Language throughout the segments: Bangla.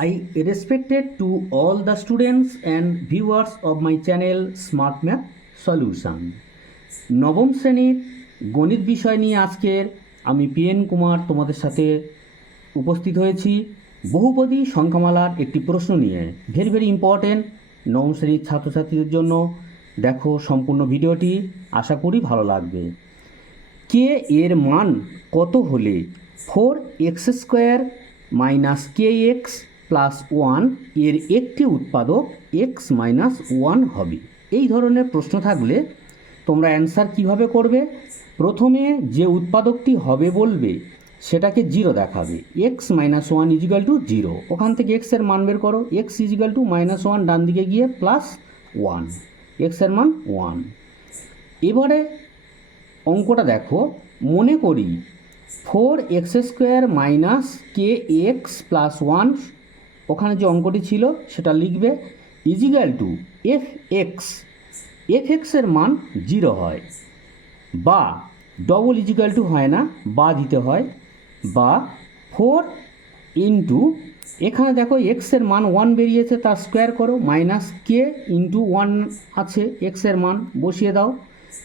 I respected to all the students and viewers of my channel Smart Math Solution. নবম শ্রেণীর গণিত বিষয় নিয়ে আজকের আমি পিএন কুমার তোমাদের সাথে উপস্থিত হয়েছি বহুপদী সংখ্যামালার একটি প্রশ্ন নিয়ে। ভেরি ইম্পর্টেন্ট নবম শ্রেণীর ছাত্রছাত্রীদের জন্য। দেখো সম্পূর্ণ ভিডিওটি, আশা করি ভালো লাগবে। কে এর মান কত হলে 4x² মাইনাস kx প্লাস 1 এর একটি উৎপাদক x মাইনাস 1 হবে? এই ধরনের প্রশ্ন থাকলে তোমরা অ্যান্সার কিভাবে করবে? প্রথমে যে উৎপাদকটি হবে বলবে সেটাকে 0 দেখাবে। x মাইনাস 1 ইজিক্যাল টু 0, ওখান থেকে x এর মান বের করো। x ইজিক্যাল টু মাইনাস 1, ডান দিকে গিয়ে প্লাস 1, x এর মান 1। এবারে অঙ্কটা দেখো, মনে করি 4x² মাইনাস kx প্লাস 1, ওখানে যে অঙ্কটি ছিল সেটা লিখবে ইজিক্যাল টু fx এর মান 0 হয়, বা ডবল ইজিক্যাল টু হয় না, বা দিতে হয়, বা 4 ইন্টু এখানে দেখো x এর মান 1 বেরিয়েছে, তার স্কোয়ার করো, মাইনাস k ইন্টু 1 আছে, x এর মান বসিয়ে দাও,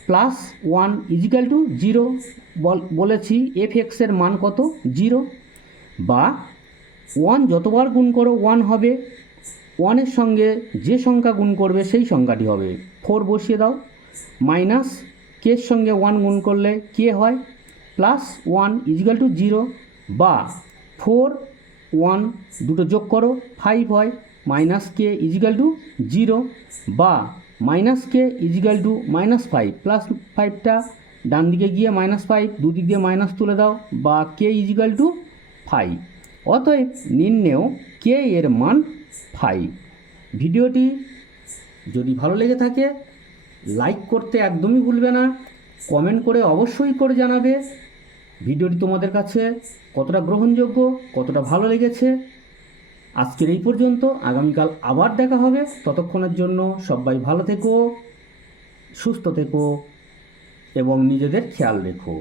প্লাস 1 ইজিক্যাল টু 0 বলেছি। fx এর মান কত? 0। বা 1 যতবার গুণ করো 1 হবে, 1 এর সঙ্গে যে সংখ্যা গুণ করবে সেই সংখ্যাটি হবে। 4 বসিয়ে দাও, মাইনাস k এর সঙ্গে 1 গুণ করলে k হয়, প্লাস 1 ইজিক্যাল টু 0। বা 4 1 দুটো যোগ করো 5 হয়, মাইনাস k ইজিক্যাল টু 0। বা minus k equal to minus 5, plus 5টা ডান দিকে গিয়ে মাইনাস 5, দুদিক দিয়ে মাইনাস তুলে দাও, বা k ইজিক্যাল টু 5। অতএব নির্ণেয় k এর মান 5। ভিডিওটি যদি ভালো লেগে থাকে লাইক করতে একদমই ভুলবে না, কমেন্ট করে অবশ্যই করে জানাবে ভিডিওটি তোমাদের কাছে কতটা গ্রহণযোগ্য, কতটা ভালো লেগেছে। আজকের এই পর্যন্ত, আগামীকাল আবার দেখা হবে। ততক্ষণের জন্য সবাই ভালো থেকো, সুস্থ থেকো এবং নিজেদের খেয়াল রেখো।